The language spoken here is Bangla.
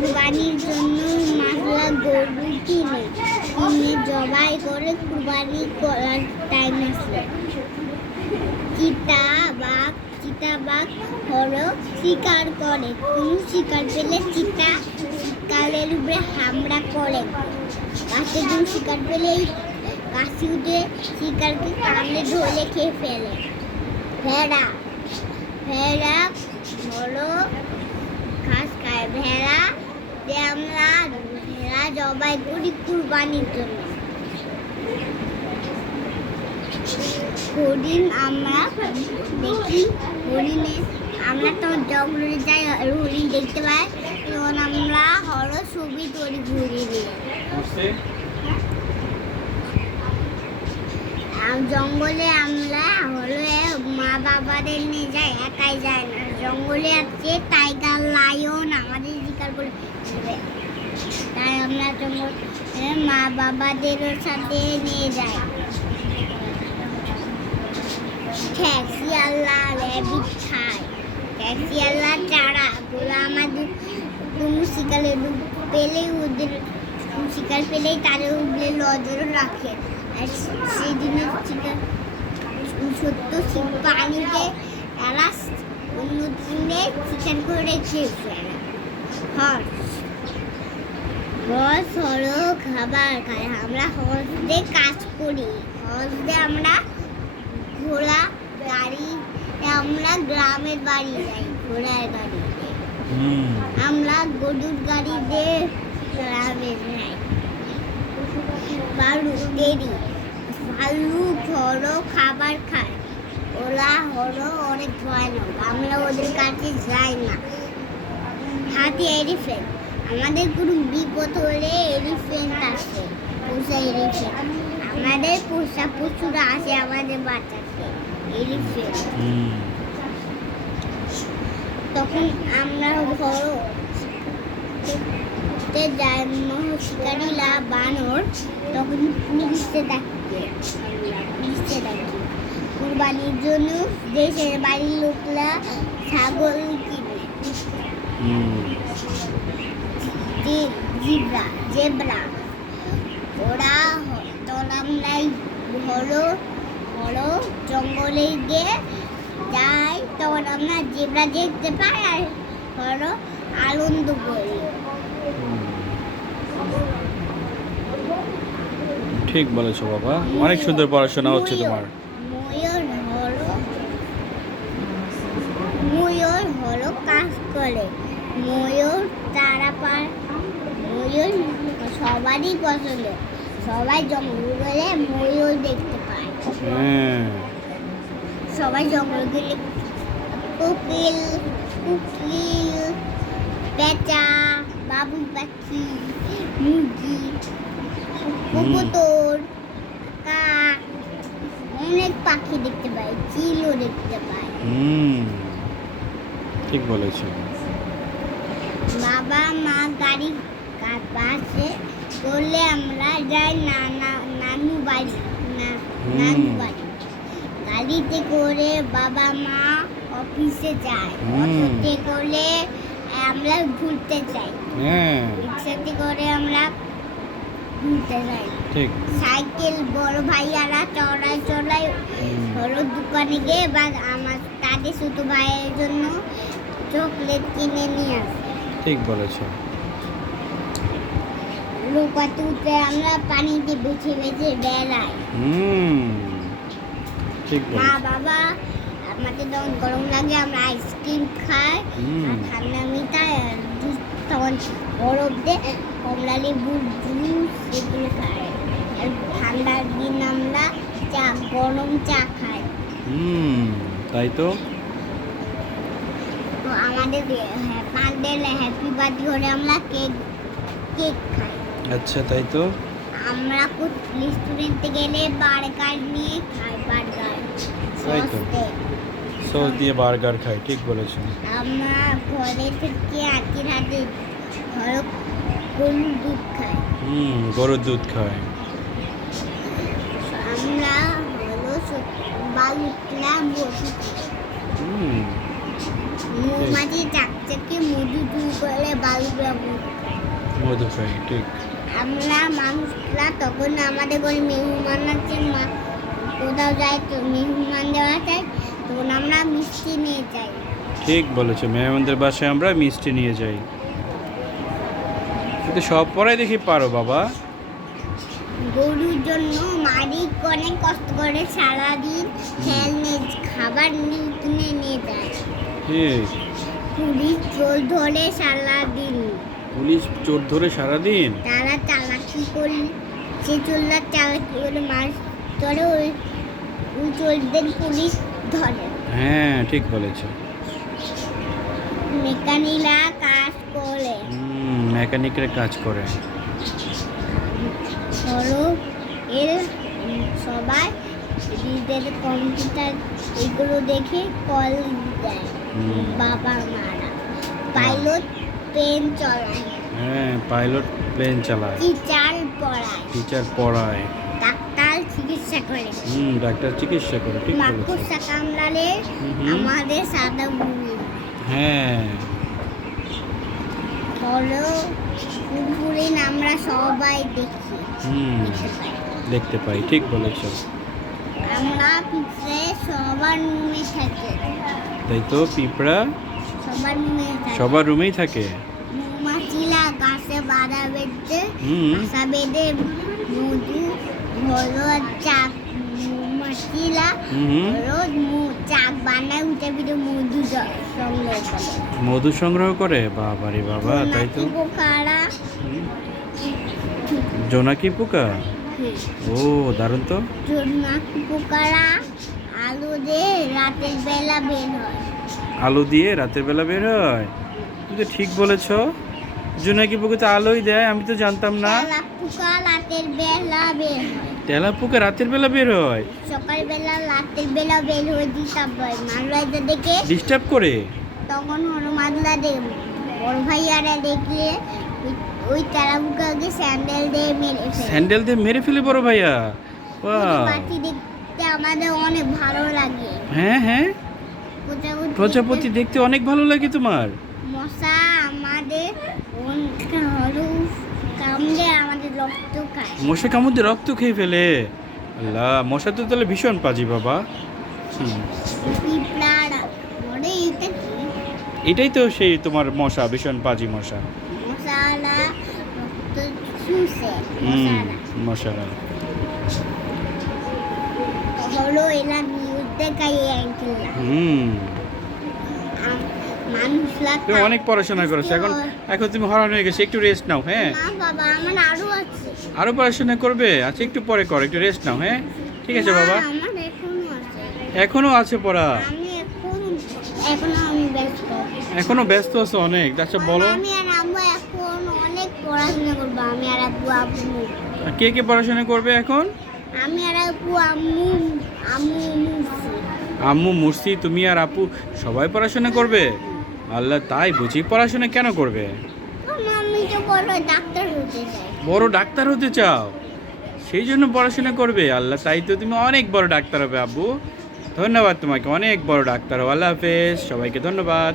কুরবানির জন্য মাসলা গরু কিনে। কিনে জবাই করে কুরবানি করার টাইম আসলে চিতা বাঘ চিতা বাঘ হলো শিকার করে। কোনো শিকার পেলে চিতা, শিকারের উপরে হামলা করে। কাছে কোনো শিকার পেলেই কাশি উঠে শিকারকে কামড়ে ধরে খেয়ে ফেলে। ভেড়া ভেড়া হলো ঘাস খায়। ভেড়া দিয়ে আমরা ভেড়া জবাই করি কুরবানির জন্য। হরিণ আমরা দেখি হরিণে আমরা তো জঙ্গলে যাই হরিণ দেখতে পাই তখন আমরা হলো ছবি তৈরি ঘুরি নিয়ে জঙ্গলে আমরা হলো মা বাবাদের নিয়ে যাই একাই যায় না। জঙ্গলে আছে টাইগার লায়ন আমাদের শিকার করে তাই আমরা জঙ্গল মা বাবাদের সাথে নিয়ে যাই। ট্যাক্সিওয়ালা র্যাবিট খায়। ট্যাক্সিওয়ালা চারা ওগুলো আমাদের কোনো শিকারে পেলেই ওদের শিকার পেলেই তাদের উপরে নজর রাখে। আর সেদিনের শিকার সত্য শি- পানিতে এরা অন্য দিনে চিকেন করে খেয়েছে হর্স হর্স হলো খাবার খায়। আমরা হর্স দিয়ে কাজ করি। হর্স দিয়ে আমরা ঘোড়া গাড়ি আমরা গ্রামের বাড়ি যাই ঘোড়ার গাড়িতে। হুম। আমরা গরুর গাড়িতে গ্রামে যাই বালু দেরি। ভাল্লুক হলো খাবার খায়। ওরা হলো অনেক ভয়ানক। আমরা ওদের কাছে যাই না। হাতি এলিফেন্ট আমাদের কোনো বিপদ হলে এলিফেন্ট আসে পোষা এলিফেন্ট আমাদের পোষা পশুরা আসে আমাদের বাঁচাতে এলিফেন্ট তখন আমরা তে যাই শিকারীরা বানর। তখন পুলিশে ডাকি পুলিশে ডাকি কুরবানির জন্য দেশের বাড়ির লোকরা ছাগল কিনে। জিব্রা, জেব্রা, ওরা আমরা এই হলো হলো জঙ্গলে গিয়ে যাই তখন আমরা জেব্রা দেখতে পাই আর হলো আনন্দ করি। ঠিক বলেছ বাবা। অনেক সুন্দর পড়াশোনা হচ্ছে তোমার। ময়ূর হলো কাজ করে। ময়ূর তারা পার ময়ূর সবারই পছন্দ। সবাই জঙ্গল গেলে ময়ূর দেখতে পায়। হ্যাঁ। সবাই জঙ্গল গেলে কোকিল কুকিল পেঁচা বাবু পাখি মুরগি কবুতর কাক অনেক পাখি দেখতে পাই চিলও দেখতে পাই। হুম ঠিক বলেছ। বাবা মা গাড়ি পাশে করলে আমরা যাই নানা নানু বাড়ি না নানু বাড়ি। গাড়িতে করে বাবা মা অফিসে যায়। অটোতে করে আমরা ঘুরতে যাই। হ্যাঁ। রিক্সাতে করে আমরা যাই ঠিক। সাইকেল বড় ভাইয়ারা চড়াই চড়াই। বড় দোকানে গিয়ে বা আমার তাদের ছোট ভাইয়ের জন্য চকলেট কিনে নিয়ে আসে। ঠিক বলেছ। লুকাতুতে আমরা পানিতে বেছে বেছে বেড়াই। হুম। ঠিক মা বাবা আমাদের যখন গরম লাগে আমরা আইসক্রিম খাই আর ঠান্ডা মিঠাই আর তখন বরফ দিয়ে কমলা লেবুর জুস খাই ঠান্ডার দিন আমরা চা গরম চা খাই হুম তাই তো। তো আমাদের বার্থডে হ্যাপি বার্থডে করে আমরা কেক কেক খাই। আচ্ছা তাই তো। আমরা রেস্টুরেন্টে গেলে বার্গার নিয়ে খাই বার্গার তাই তো। সস। দিয়ে বার্গার খাই ঠিক বলেছ আমরা ঘরে থেকে আজকের হাতে ধরো গরুর দুধ খাই। হুম গরুর দুধ খায়। আমরা হলো বালুকলা বসে হুম। মৌমাছি চাকচাকে মধু চুর করে। বালুগুলো মধু খাই ঠিক। আমরা মানুষরা তখন আমাদের ঘরে মেহমান আছে মা কোথাও যায় তো মেহমান দেওয়া যায় তখন আমরা মিষ্টি নিয়ে যাই। ঠিক বলেছ মেহমানদের বাসায় আমরা মিষ্টি নিয়ে যাই। কিন্তু সব পড়াই দেখি পারো বাবা। গরুর জন্য মালিক অনেক কষ্ট করে সারাদিন খেল নিয়ে খাবার নিয়ে কিনে নিয়ে যায়। পুলিশ চোর ধরে সারাদিন। পুলিশ চোর ধরে সারাদিন? তারা চালাকি করে সে চোররা চালাকি করে মাছ ধরে ওই ওই চোরদের পুলিশ ধরে। হ্যাঁ ঠিক বলেছ। মেকানিকরা হুম মেকানিকের কাজ করে। এর সবাই কম্পিউটার এগুলো দেখে কল দেয়। হুম। বাবা মারা। পাইলট প্লেন চলায়। হ্যাঁ পাইলট প্লেন চালায়। টিচার পড়ায়। টিচার পড়ায়। ডাক্তার চিকিৎসা করে। হুম ডাক্তার চিকিৎসা করে ঠিক বলেছ কামড়ালে। আমাদের সাদা হ্যাঁ। ধরো কুকুরিন আমরা সবাই দেখি। হুম দেখতে পাই ঠিক বলেছ। আমরা পিছনে সবার রুমে থাকি। তাই তো পিঁপড়া? সবার রুমে থাকি। সবার রুমেই থাকে? মৌমাছিরা গাছে বাধা বেঁধে বাসা বেঁধে মধু হলো চাক মৌমাছিরা হুম চাক বানায় উঠে পিঠে মধু সংগ্রহ করে। মধু সংগ্রহ করে? বাবারে বাবা তাই তো। জোনাকি পোকারা। জোনাকি পোকা? ও দারুণ তো। জোনাকি পোকারা আলু দিয়ে রাতের বেলা বের হয়। আলো দিয়ে রাতের বেলা বের হয়? তুমি তো ঠিক বলেছ। জোনাকি পোকা তো আলোই দেয় আমি তো জানতাম না। পোকা রাতের বেলা বের হয়। তেলা পোকা রাতের বেলা বের হয়। সকালবেলা রাতের বেলা বের হয়ে দিতাম মালবাইতে দেখে ডিস্টার্ব করে? তখন হনুমানলা দেব। বড় ভাইয়ারা দেখলে ওই- ওই তেলাপুকাকে স্যান্ডেল দিয়ে মেরে স্যান্ডেল দিয়ে মেরে ফেলে বড় ভাইয়া? বাহ। পাখি দেখতে আমাদের অনেক ভালো লাগে। হ্যাঁ হ্যাঁ। প্রজাপতি দেখতে অনেক ভালো লাগে তোমার। মশা আমাদের কামড়ে আমাদের রক্ত খায় মশা কামড় দিয়ে রক্ত খেয়ে ফেলে? আল্লাহ মশা তো তাহলে ভীষণ পাজি বাবা। এটাই তো সেই তোমার মশা ভীষণ পাজি মশা। মশারা হলো নিউজ হুম। তুমি অনেক পড়াশোনা করেছ এখন এখন তুমি হরান হয়ে গেছো একটু রেস্ট নাও হ্যাঁ? আরও পড়াশোনা করবে? আচ্ছা একটু পরে করো একটু রেস্ট নাও হ্যাঁ? ঠিক আছে বাবা। এখনও আছে। পড়া? এখনও ব্যস্ত। আছো অনেক। আচ্ছা বলো। কে কে পড়াশোনা করবে এখন? আমি আর আব্বু আম্মু আম্মু আম্মু মুর্শি তুমি আর আপু সবাই পড়াশোনা করবে? আল্লাহ তাই বুঝি পড়াশোনা কেন করবে? মাম্মি বড় ডাক্তার হতে চাই বড় ডাক্তার হতে চাও? সেই জন্য পড়াশোনা করবে। আল্লাহ তাই তো তুমি অনেক বড় ডাক্তার হবে আব্বু। ধন্যবাদ তোমাকে অনেক বড় ডাক্তার হো আল্লাহ হাফেজ। সবাইকে ধন্যবাদ।